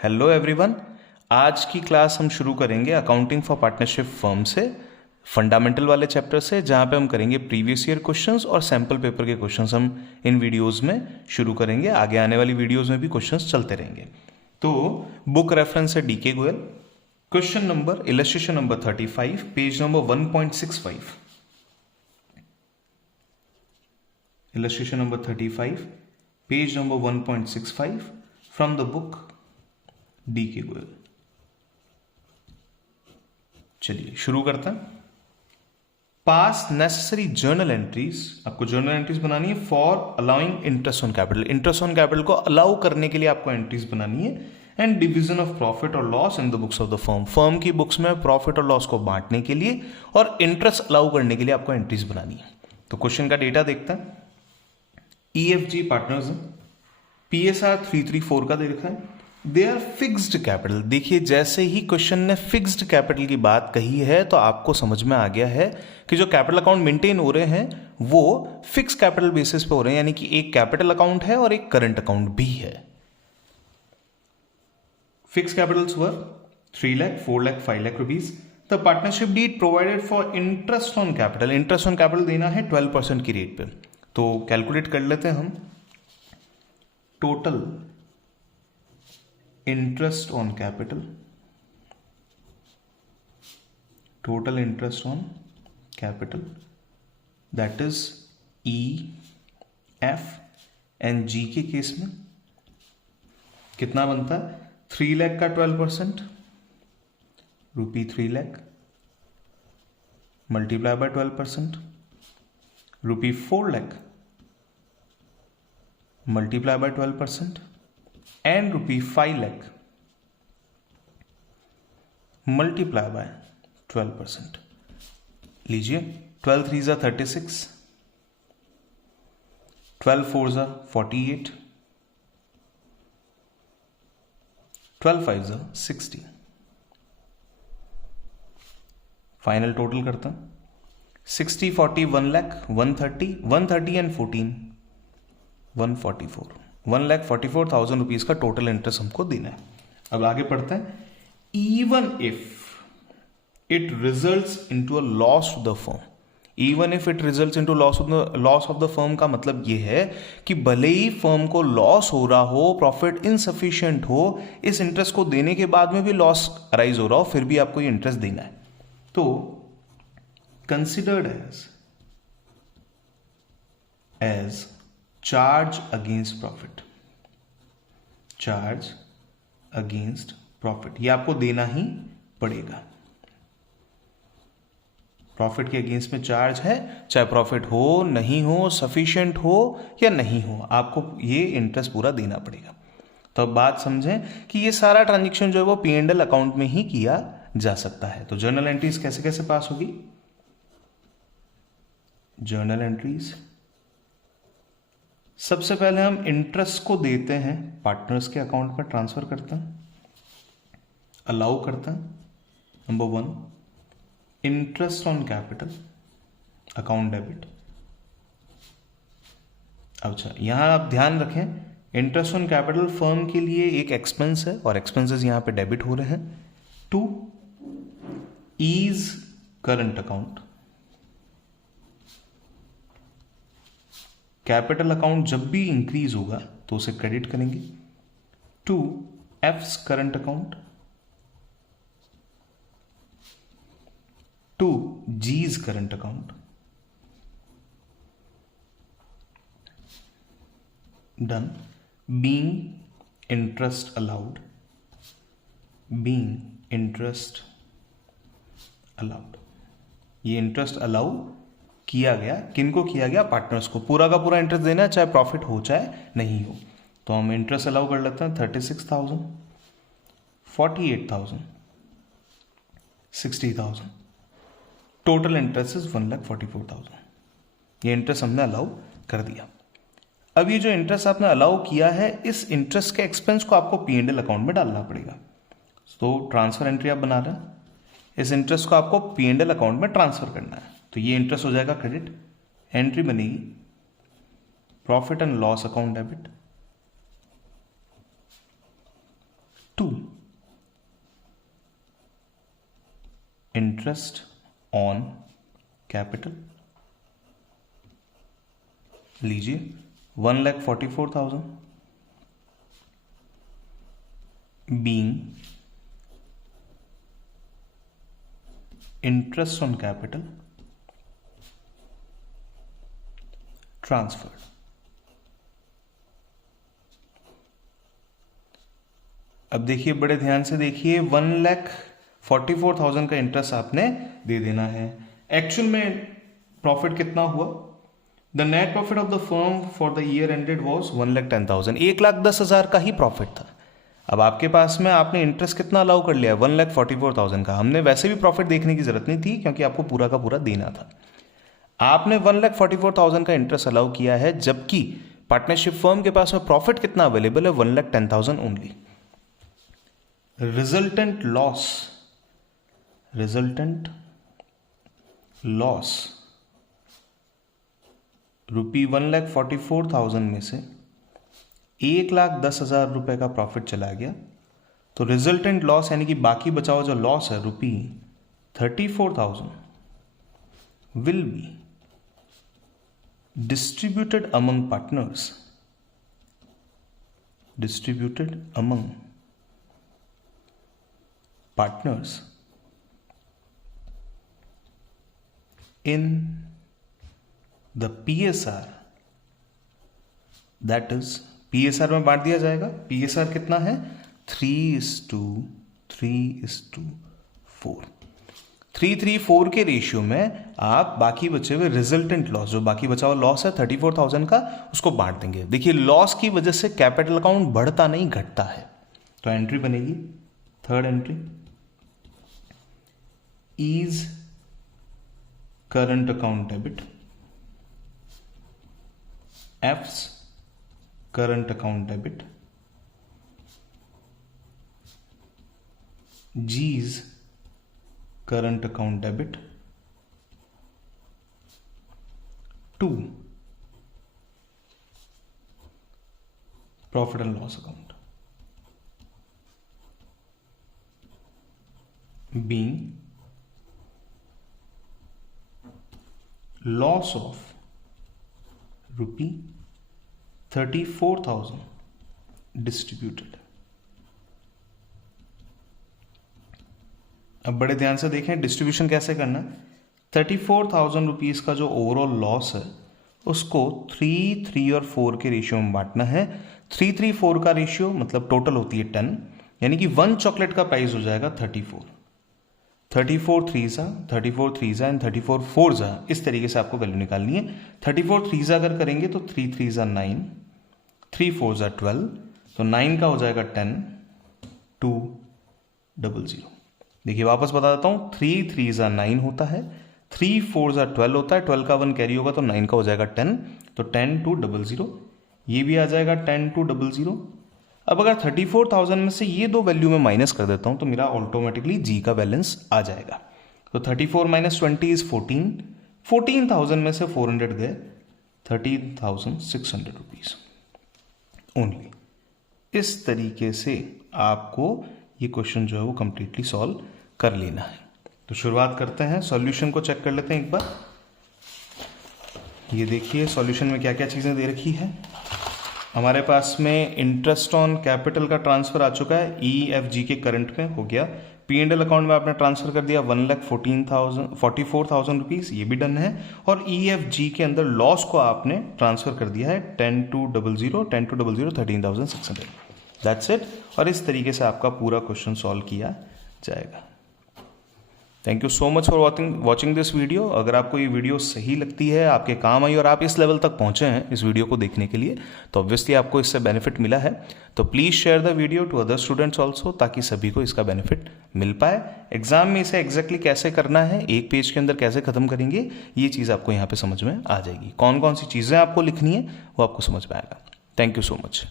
Hello everyone. आज की class हम शुरू करेंगे अकाउंटिंग फॉर पार्टनरशिप फर्म से, फंडामेंटल वाले चैप्टर से, जहाँ पे हम करेंगे प्रीवियस ईयर क्वेश्चंस और सैम्पल पेपर के क्वेश्चंस हम इन वीडियोस में शुरू करेंगे। आगे आने वाली वीडियोस में भी क्वेश्चंस चलते रहेंगे। तो बुक रेफरेंस है D K Goyal. Question number illustration number 35, page number 1.65। Illustration number 35, page number 1.65 from the book D K Goyal. चलिए शुरू करते हैं। पास नेसेसरी जर्नल एंट्रीज, आपको जर्नल एंट्रीज बनानी है for allowing interest on capital. Interest on capital को allow करने के लिए आपको एंट्रीज बनानी है। एंड डिवीजन ऑफ प्रॉफिट और loss in the books of the firm. Firm की बुक्स में प्रॉफिट और लॉस को बांटने के लिए और इंटरेस्ट अलाउ करने के लिए आपको एंट्रीज बनानी है। तो क्वेश्चन का डेटा देखते हैं। EFG पार्टनर्स, PSR 334 का दे रखा है। They are fixed capital. देखिए, जैसे ही क्वेश्चन ने फिक्स्ड कैपिटल की बात कही है तो आपको समझ में आ गया है कि जो कैपिटल अकाउंट मेंटेन हो रहे हैं वो फिक्स कैपिटल बेसिस पे हो रहे हैं, यानी कि एक कैपिटल अकाउंट है और एक करंट अकाउंट भी है। Fixed capitals were 3 lakh, 4 lakh, 5 lakh rupees. The partnership deed provided for interest on capital. Interest on capital देना है 12% की रेट पे। तो कैलकुलेट कर लेते हैं हम। Total interest on capital, total interest on capital, that is E, F and G के केस में कितना बनता है? 3 लाख का 12% रुपी 3 lakh multiply by 12% rupee 4 lakh multiply by 12% and rupee 5 lakh multiply by 12%। लीजिए, 12 3 जा 36, 12 4 जा 48, 12 5 जा 60। फाइनल टोटल करता हूं। 60 40 1 लाख, 130 एंड 14 144, 1,44,000 रुपीज का टोटल इंटरेस्ट हमको देना है। अब आगे पढ़ते हैं। Even if it results into a loss of the firm. Even if it results into loss of the firm का मतलब यह है कि भले ही फर्म को लॉस हो रहा हो, प्रॉफिट इनसफिशिएंट हो, इस इंटरेस्ट को देने के बाद में भी लॉस अराइज हो रहा हो, फिर भी आपको ये इंटरेस्ट देना है। तो considered as charge against profit. Charge against profit, ये आपको देना ही पड़ेगा। प्रॉफिट के अगेंस्ट में चार्ज है, चाहे प्रॉफिट हो नहीं हो, सफिशिएंट हो या नहीं हो, आपको ये इंटरेस्ट पूरा देना पड़ेगा। तो अब बात समझें कि ये सारा ट्रांजेक्शन जो है वो P&L अकाउंट में ही किया जा सकता है। तो जर्नल एंट्रीज कैसे कैसे पास होगी? जर्नल एंट्रीज, सबसे पहले हम इंटरेस्ट को देते हैं, पार्टनर्स के अकाउंट में ट्रांसफर करते हैं, अलाउ करते हैं। Number 1, interest on capital account debit. अच्छा, यहां आप ध्यान रखें, इंटरेस्ट ऑन कैपिटल फर्म के लिए एक एक्सपेंस है और एक्सपेंसेस यहां पे डेबिट हो रहे हैं। 2, E's current account. Capital account जब भी इंक्रीज होगा तो उसे क्रेडिट करेंगे। 2, F's current account. 2, G's current account. Done. Being interest allowed, being interest allowed. ये इंटरेस्ट अलाउ किया गया, किनको किया गया? पार्टनर्स को। पूरा का पूरा इंटरेस्ट देना है, चाहे प्रॉफिट हो चाहे नहीं हो। तो हम इंटरेस्ट अलाउ कर लेते हैं। 36,000, 48,000, 60,000। Total interest is 1,44,000। ये इंटरेस्ट हमने अलाउ कर दिया। अब ये जो इंटरेस्ट आपने अलाउ किया है, इस इंटरेस्ट के एक्सपेंस को आपको P&L अकाउंट में डालना पड़ेगा। तो ट्रांसफर एंट्री आप बना रहे हैं, इस इंटरेस्ट को आपको P&L अकाउंट में ट्रांसफर करना है। तो ये इंटरेस्ट हो जाएगा क्रेडिट। एंट्री बनेगी profit and loss account debit. 2 interest on capital, लीजिए 1,44,000 being interest on capital transferred. अब देखिए, बड़े ध्यान से देखिए, 1,44,000 का इंटरेस्ट आपने दे देना है। एक्चुअल में प्रॉफिट कितना हुआ? The net profit of the firm for the year ended was 1,10,000, 1,10,000 का ही प्रॉफिट था। अब आपके पास में आपने इंटरेस्ट कितना अलाउ कर लिया? 1,44,000 का। हमने वैसे भी प्रॉफिट देखने की जरूरत नहीं थी क्योंकि आपको पूरा का पूरा देना था। आपने 1,44,000 का इंटरेस्ट अलाउ किया है, जबकि पार्टनरशिप फर्म के पास में प्रॉफिट कितना अवेलेबल है? 1,10,000 ओनली। रिजल्टेंट लॉस रुपी 1,44,000 में से 1,10,000 रुपए का प्रॉफिट चला गया, तो रिजल्टेंट लॉस यानी कि बाकी बचा हुआ जो लॉस है रुपी 34,000 will be distributed among partners, in the PSR, that is PSR में बांट दिया जाएगा। PSR कितना है? 3:4। 3:4 के रेशियो में आप बाकी बचे हुए रिजल्टेंट लॉस, जो बाकी बचा हुआ लॉस है 34,000 का, उसको बांट देंगे। देखिए, लॉस की वजह से कैपिटल अकाउंट बढ़ता नहीं, घटता है। तो एंट्री बनेगी, third entry, E's current account debit, F's current account debit, G's current account debit, 2 profit and loss account, being loss of rupee 34,000 distributed। अब बड़े ध्यान से देखें डिस्ट्रीब्यूशन कैसे करना। 34,000 रुपीज का जो ओवरऑल लॉस है उसको 3, 3 और 4 के रेशियो में बांटना है। 3, 3, 4 का रेशियो मतलब टोटल होती है 10, यानी कि 1 चॉकलेट का प्राइस हो जाएगा 34। 34 3 एंड 34 4 इस तरीके से आपको वैल्यू निकालनी है। 34 3 अगर करेंगे तो 3 3 9, 3 4 12, तो 9 का हो जाएगा 10 2 0 0। देखिए वापस बता देता हूँ, 3 3 9 होता है, 3 4 12 होता है, 12 का 1 कैरी होगा तो 9 का हो जाएगा 10, तो 10 2 0 0, ये भी आ जाएगा 10 2 0 0। अब अगर 34,000 में से ये दो वैल्यू में माइनस कर देता हूं तो मेरा ऑटोमेटिकली जी का बैलेंस आ जाएगा। तो 34 - 20 इज 14, 14,000 में से 400 गए, 13,600 रुपीज ओनली। इस तरीके से आपको ये क्वेश्चन जो है वो कंप्लीटली सॉल्व कर लेना है। तो शुरुआत करते हैं, सॉल्यूशन को चेक कर लेते हैं एक बार। ये देखिए सॉल्यूशन में क्या क्या चीज़ें दे रखी है। हमारे पास में इंटरेस्ट ऑन कैपिटल का ट्रांसफर आ चुका है, EFG के करंट में हो गया। P&L अकाउंट में आपने ट्रांसफर कर दिया 1,44,000 रुपीज़, ये भी डन है। और EFG के अंदर लॉस को आपने ट्रांसफर कर दिया है 10 2 0 0, 10 2 0 0, 13,600। That's it. और इस तरीके से आपका पूरा क्वेश्चन सॉल्व किया जाएगा। Thank you so much for watching this video. अगर आपको ये वीडियो सही लगती है, आपके काम आई और आप इस लेवल तक पहुंचे हैं इस वीडियो को देखने के लिए, तो ऑब्वियसली आपको इससे बेनिफिट मिला है। तो please share the video to other students also, ताकि सभी को इसका बेनिफिट मिल पाए। एग्जाम में इसे एग्जैक्टली कैसे करना है, एक पेज के अंदर कैसे खत्म करेंगे, ये चीज़ आपको यहाँ पे समझ में आ जाएगी। कौन कौन सी चीज़ें आपको लिखनी है वो आपको समझ में आएगा। Thank you so much.